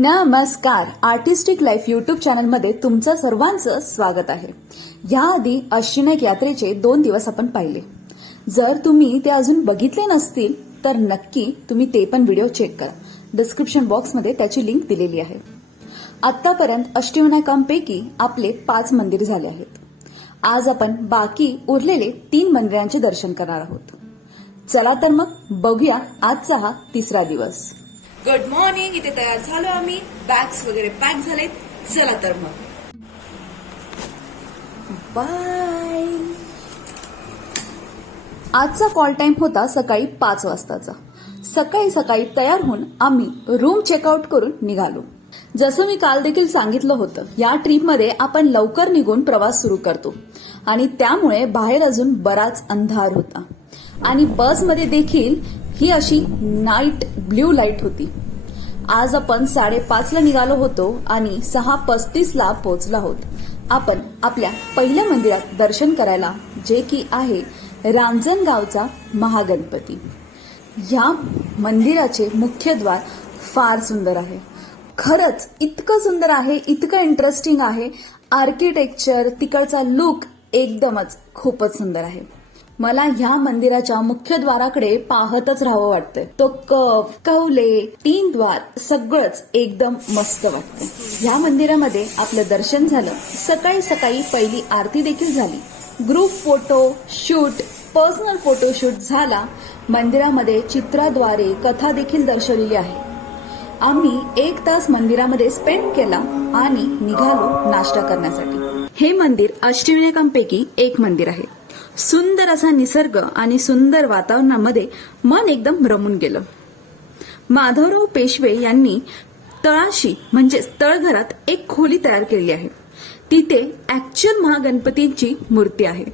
नमस्कार. Artistic life YouTube चॅनलमध्ये तुमचं सर्वांचं स्वागत आहे. याआधी अष्टविनायक यात्रेचे 2 दिवस आपण पाहिले. जर तुम्ही ते अजून बघितले नसतील तर नक्की तुम्ही ते पण व्हिडिओ चेक करा. डिस्क्रिप्शन बॉक्समध्ये त्याची लिंक दिलेली आहे. आतापर्यंत अष्टविनायकांपैकी आपले 5 मंदिर झाले आहेत. आज आपण बाकी उरलेले 3 मंदिरांचे दर्शन करणार आहोत. चला तर मग बघूया आजचा हा 3रा दिवस. Good morning. इथे तयार झालो आम्ही. बॅग्स वगैरे पॅक झालेत. चला तर मग बाय. आजचा कॉल टाइम होता सकाळी 5 वाजताचा. सकाळी तयार होऊन आम्ही रूम चेकआउट करून निघालो. जसं मी काल देखील सांगितलं होतं, या ट्रिपमध्ये आपण लवकर निघून प्रवास सुरू करतो आणि त्यामुळे बाहेर अजून बराच अंधार होता आणि बसमध्ये देखील ही अशी नाईट ब्ल्यू लाईट होती. आज आपण 5:30ला निघालो होतो आणि 6:35ला पोहोचलो आहोत. आपण आपल्या पहिल्या मंदिरात दर्शन करायला, जे की आहे रांजणगावचा महागणपती. या मंदिराचे मुख्य द्वार फार सुंदर आहे. खरंच इतकं सुंदर आहे, इतकं इंटरेस्टिंग आहे. आर्किटेक्चर, तिकडचा लुक एकदमच खूपच सुंदर आहे. मला ह्या मंदिराच्या मुख्य द्वाराकडे पाहतच राहावं वाटतंय. तो कवले, 3 द्वार सगळंच एकदम मस्त वाटतंय. ह्या मंदिरामध्ये आपलं दर्शन झालं. सकाळी पहिली आरती देखील झाली. Group photo shoot, personal photoshoot झाला. मंदिरामध्ये चित्राद्वारे कथा देखील दर्शवलेली आहे. आम्ही 1 तास मंदिरामध्ये स्पेंड केला आणि निघालो नाश्ता करण्यासाठी. हे मंदिर अष्टविनायकांपैकी एक मंदिर आहे. सुंदर असा निसर्ग आणि सुंदर वातावरणामध्ये मन एकदम रमून गेलं. माधवराव पेशवे यांनी तळाशी म्हणजेच तळघरात एक खोली तयार केली आहे. तिथे ऍक्च्युअल महागणपतीची मूर्ती आहे.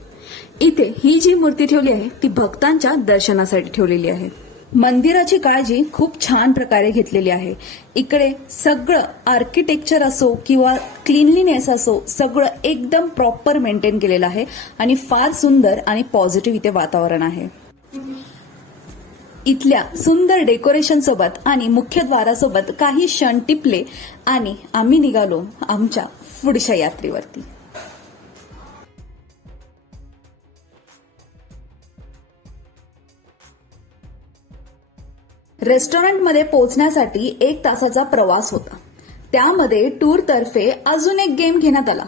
इथे ही जी मूर्ती ठेवली आहे ती भक्तांच्या दर्शनासाठी ठेवलेली आहे. मंदिराची काळजी खूप छान प्रकारे घेतलेली आहे. इकडे सगळं आर्किटेक्चर असो किंवा क्लीनलीनेस असो, सगळं एकदम प्रॉपर मेंटेन केलेलं आहे आणि फार सुंदर आणि पॉझिटिव्ह इथे वातावरण आहे. इथल्या सुंदर डेकोरेशन सोबत आणि मुख्य द्वारासोबत काही क्षण टिपले आणि आम्ही निघालो आमच्या पुढच्या यात्रेवरती. रेस्टॉरंटमध्ये पोहोचण्यासाठी 1 तासाचा प्रवास होता. त्यामध्ये टूर तर्फे अजून एक गेम घेण्यात आला,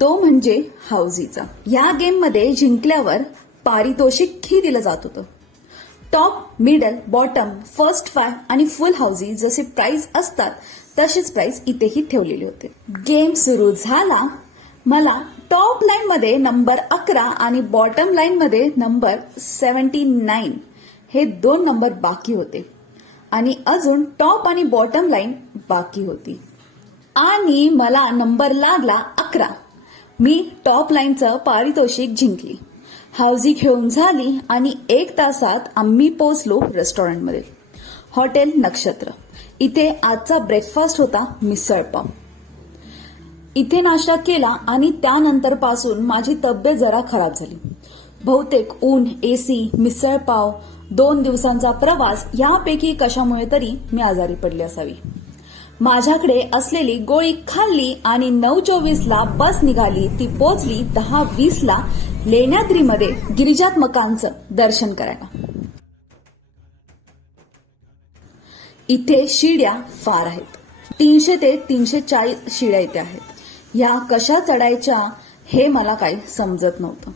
तो म्हणजे हाऊजीचा. या गेममध्ये जिंकल्यावर पारितोषिकही दिलं जात होतं. टॉप, मिडल, बॉटम, फर्स्ट 5 आणि फुल हाऊजी जसे प्राइस असतात तशीच प्राइस इथेही ठेवलेली होते. गेम सुरू झाला. मला टॉप लाईन मध्ये नंबर 11 आणि बॉटम लाईन मध्ये नंबर 79 हे 2 नंबर बाकी होते आणि अजून टॉप आणि बॉटम लाईन बाकी होती आणि मला नंबर लागला 11. मी टॉप लाईनचं पारितोषिक जिंकली. हाऊजी खेळून झाली आणि 1 तासात आम्ही पोहोचलो रेस्टॉरंटमध्ये. हॉटेल नक्षत्र. इथे आजचा ब्रेकफास्ट होता मिसळपाव. इथे नाश्ता केला आणि त्यानंतर पासून माझी तब्येत जरा खराब झाली. बहुतेक ऊन, एसी, मिसळपाव, 2 दिवसांचा प्रवास यापैकी कशामुळे तरी मी आजारी पडली असावी. माझ्याकडे असलेली गोळी खाल्ली आणि 9:24ला बस निघाली. ती पोचली 10:20ला लेण्याद्रीमध्ये गिरिजात्मकांचं दर्शन करायला. इथे शिड्या फार आहेत. 300 ते 340 शिड्या इथे आहेत. या कशा चढायच्या हे मला काही समजत नव्हतं.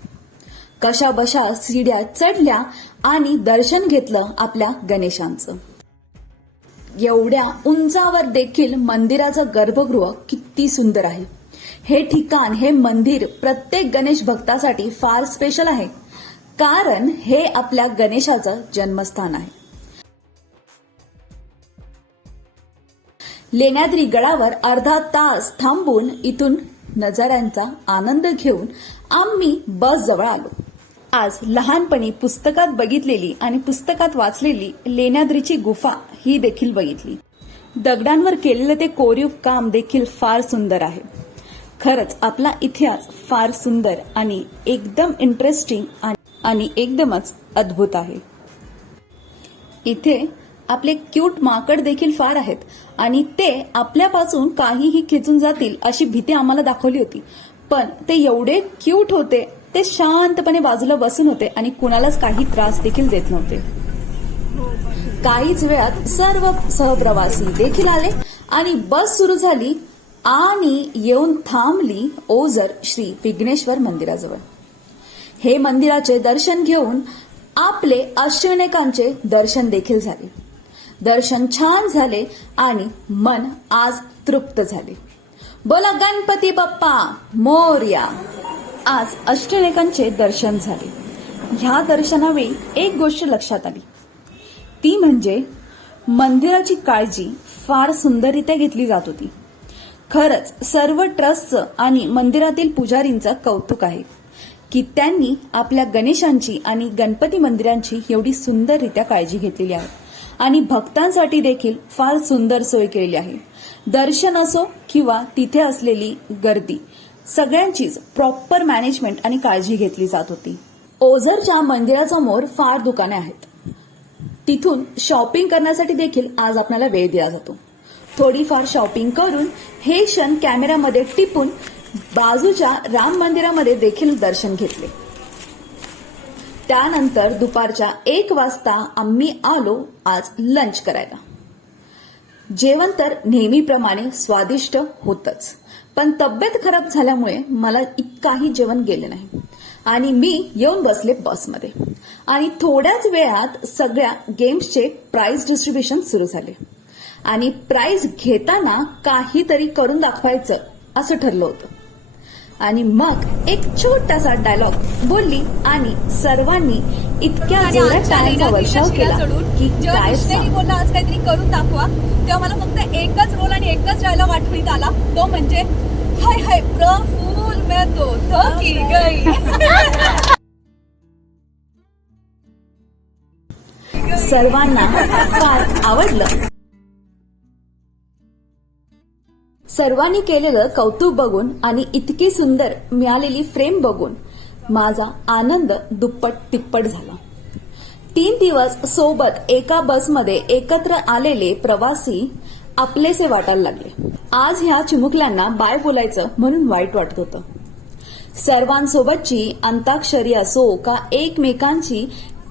कशा बशा शिड्या चढल्या आणि दर्शन घेतलं आपल्या गणेशांचं. एवढ्या उंचावर देखील मंदिराचं गर्भगृह किती सुंदर आहे. हे ठिकाण, हे मंदिर प्रत्येक गणेश भक्तासाठी फार स्पेशल आहे, कारण हे आपल्या गणेशाचं जन्मस्थान आहे. लेण्याद्री गडावर अर्धा तास थांबून इथून नजाऱ्यांचा आनंद घेऊन आम्ही बस जवळ आलो. आज लहानपणी पुस्तकात बघितलेली आणि पुस्तकात वाचलेली लेण्याद्रीची गुफा ही देखील बघितली. दगडांवर केलेलं ते कोरीव काम देखील फार सुंदर आहे. खरंच आपला इतिहास फार सुंदर आणि एकदम इंटरेस्टिंग आणि एकदमच अद्भुत आहे. इथे आपले क्यूट माकड देखील फार आहेत आणि ते आपल्यापासून काहीही खेचून जातील अशी भीती आम्हाला दाखवली होती. पण ते एवढे क्यूट होते, ते शांतपणे बाजूला बसून होते आणि कुणालाच काही त्रास देखील देत नव्हते. काहीच वेळात सर्व सहप्रवासी देखील आले आणि बस सुरू झाली आणि येऊन थांबली ओझर श्री विघ्नेश्वर मंदिराजवळ. हे मंदिराचे दर्शन घेऊन आपले अष्टविनायकांचे दर्शन देखील झाले. दर्शन छान झाले आणि मन आज तृप्त झाले. बोला गणपती बाप्पा मोरया. आज अष्टविनायकांचे दर्शन झाले. ह्या दर्शनावेळी एक गोष्ट लक्षात आली, ती म्हणजे मंदिराची काळजी फार सुंदररित्या घेतली जात होती. खरंच सर्व ट्रस्टचं आणि मंदिरातील पुजारींचं कौतुक आहे की त्यांनी आपल्या गणेशांची आणि गणपती मंदिरांची एवढी सुंदररित्या काळजी घेतलेली आहे आणि भक्तांसाठी देखील फार सुंदर सोय केलेली आहे. दर्शन असो किंवा तिथे असलेली गर्दी, सगळ्यांचीच प्रॉपर मॅनेजमेंट आणि काळजी घेतली जात होती. ओझरच्या मंदिरासमोर फार दुकाने आहेत. तिथून शॉपिंग करण्यासाठी देखील आज आपल्याला वेळ दिला जातो. थोडीफार शॉपिंग करून हे क्षण कॅमेऱ्यामध्ये टिपून बाजूच्या राम मंदिरामध्ये देखील दर्शन घेतले. त्यानंतर दुपारच्या 1 वाजता आम्ही आलो आज लंच करायला. जेवण तर नेहमीप्रमाणे स्वादिष्ट होतच, पण तब्येत खराब झाल्यामुळे मला इतकाही जेवण गेले नाही आणि मी येऊन बसले बसमध्ये आणि थोड्याच वेळात सगळ्या गेम्सचे प्राइज डिस्ट्रीब्युशन सुरू झाले आणि प्राइज घेताना काहीतरी करून दाखवायचं असं ठरलं होतं. आणि मग एक छोटासा डायलॉग बोलली आणि सर्वांनी इतक्या जोरात टाळ्यांचा वर्षाव केला की काय बोलला आज काहीतरी करून दाखवा. तेव्हा मला फक्त एकच रोल आणि एकच डायलॉग आठवणीत आला, तो म्हणजे हाय हाय प्रफुल मैं तो थकी गई. सर्वांना फार आवडलं. सर्वांनी केलेलं कौतुक बघून आणि इतकी सुंदर मिळालेली फ्रेम बघून माझा आनंद दुप्पट तिप्पट झाला. 3 दिवस सोबत एका बसमध्ये एकत्र आलेले प्रवासी आपलेसे वाटायला लागले. आज ह्या चिमुकल्यांना बाय बोलायचं म्हणून वाईट वाटत होतं. सर्वांसोबतची अंताक्षरी असो का एकमेकांची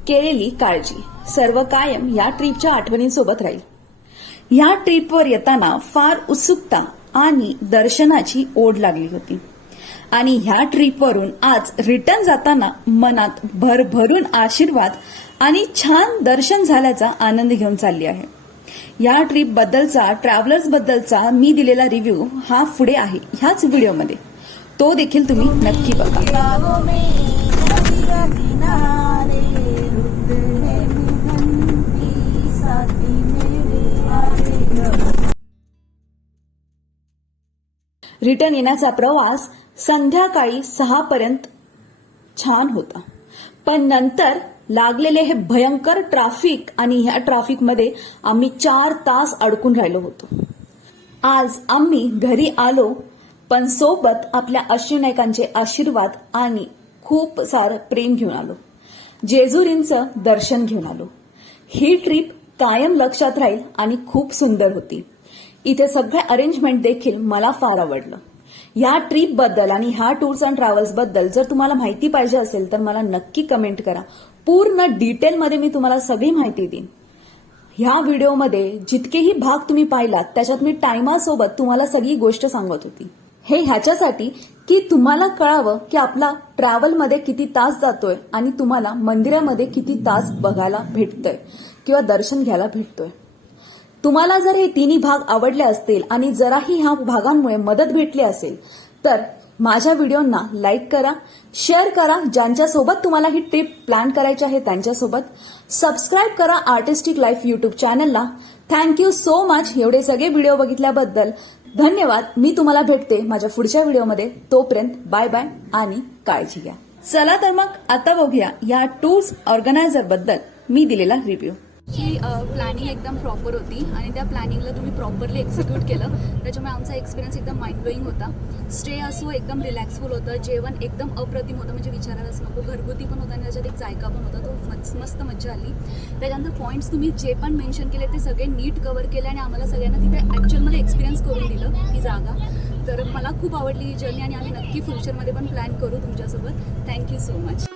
केलेली काळजी, सर्व कायम या ट्रीपच्या आठवणींसोबत राहील. ह्या ट्रीपवर येताना फार उत्सुकता आणि दर्शनाची ओढ लागली होती आणि ह्या ट्रीपवरून आज रिटर्न जाताना मनात भरभरून आशीर्वाद आणि छान दर्शन झाल्याचा आनंद घेऊन चालली आहे. या ट्रीप बद्दलचा, ट्रॅव्हलर्स बद्दलचा मी दिलेला रिव्ह्यू हा पुढे आहे ह्याच व्हिडिओमध्ये, तो देखील तुम्ही नक्की बघा. रिटर्न येण्याचा प्रवास संध्याकाळी 6 पर्यंत छान होता, पण नंतर लागलेले हे भयंकर ट्रॅफिक आणि ह्या ट्रॅफिकमध्ये आम्ही 4 तास अडकून राहिलो होतो. आज आम्ही घरी आलो, पण सोबत आपल्या अष्टविनायकांचे आशीर्वाद आणि खूप सारं प्रेम घेऊन आलो. जेजुरींचं दर्शन घेऊन आलो. ही ट्रीप कायम लक्षात राहील आणि खूप सुंदर होती. इथे सगळे अरेंजमेंट देखील मला फार आवडलं. या ट्रीप बद्दल आणि ह्या टूर्स अँड ट्रॅव्हल्स बद्दल जर तुम्हाला माहिती पाहिजे असेल तर मला नक्की कमेंट करा. पूर्ण डिटेलमध्ये मी तुम्हाला सगळी माहिती देईन. ह्या व्हिडिओमध्ये जितकेही भाग तुम्ही पाहिलात त्याच्यात मी टायमासोबत तुम्हाला सगळी गोष्ट सांगत होती. हे ह्याच्यासाठी की तुम्हाला कळावं की आपला ट्रॅव्हलमध्ये किती तास जातोय आणि तुम्हाला मंदिरामध्ये किती तास बघायला भेटतोय किंवा दर्शन घ्यायला भेटतोय. तुम्हाला जर हे तिन्ही भाग आवडले असतील आणि जराही ह्या भागांमुळे मदत भेटली असेल तर माझ्या व्हिडिओंना लाईक करा, शेअर करा. ज्यांच्यासोबत तुम्हाला ही ट्रिप प्लॅन करायची आहे त्यांच्यासोबत सबस्क्राईब करा आर्टिस्टिक लाईफ यूट्यूब चॅनलला. थँक्यू सो मच एवढे सगळे व्हिडिओ बघितल्याबद्दल. धन्यवाद. मी तुम्हाला भेटते माझ्या पुढच्या व्हिडिओमध्ये. तोपर्यंत बाय बाय आणि काळजी घ्या. चला तर मग आता बघूया या टूर्स ऑर्गनायझर बद्दल मी दिलेला रिव्ह्यू. की प्लॅनिंग एकदम प्रॉपर होती आणि त्या प्लॅनिंगला तुम्ही प्रॉपरली एक्झिक्यूट केलं. त्याच्यामुळे आमचा एक्सपिरियन्स एकदम माइंड ब्लोईंग होता. स्टे असो एकदम रिलॅक्सफुल होतं, जेवण एकदम अप्रतिम होतं, म्हणजे विचारायलाच नको. घरगुती पण होता आणि त्याच्यात एक जायका पण होता, तो मस्त मजा आली. त्याच्यानंतर पॉईंट्स तुम्ही जे पण मेन्शन केले ते सगळे नीट कव्हर केले आणि आम्हाला सगळ्यांना तिथे ॲक्च्युअलमध्ये एक्सपिरियन्स करून दिलं ती जागा. तर मला खूप आवडली ही जर्नी आणि आम्ही नक्की फ्युचरमध्ये पण प्लॅन करू तुमच्यासोबत. Thank you so much.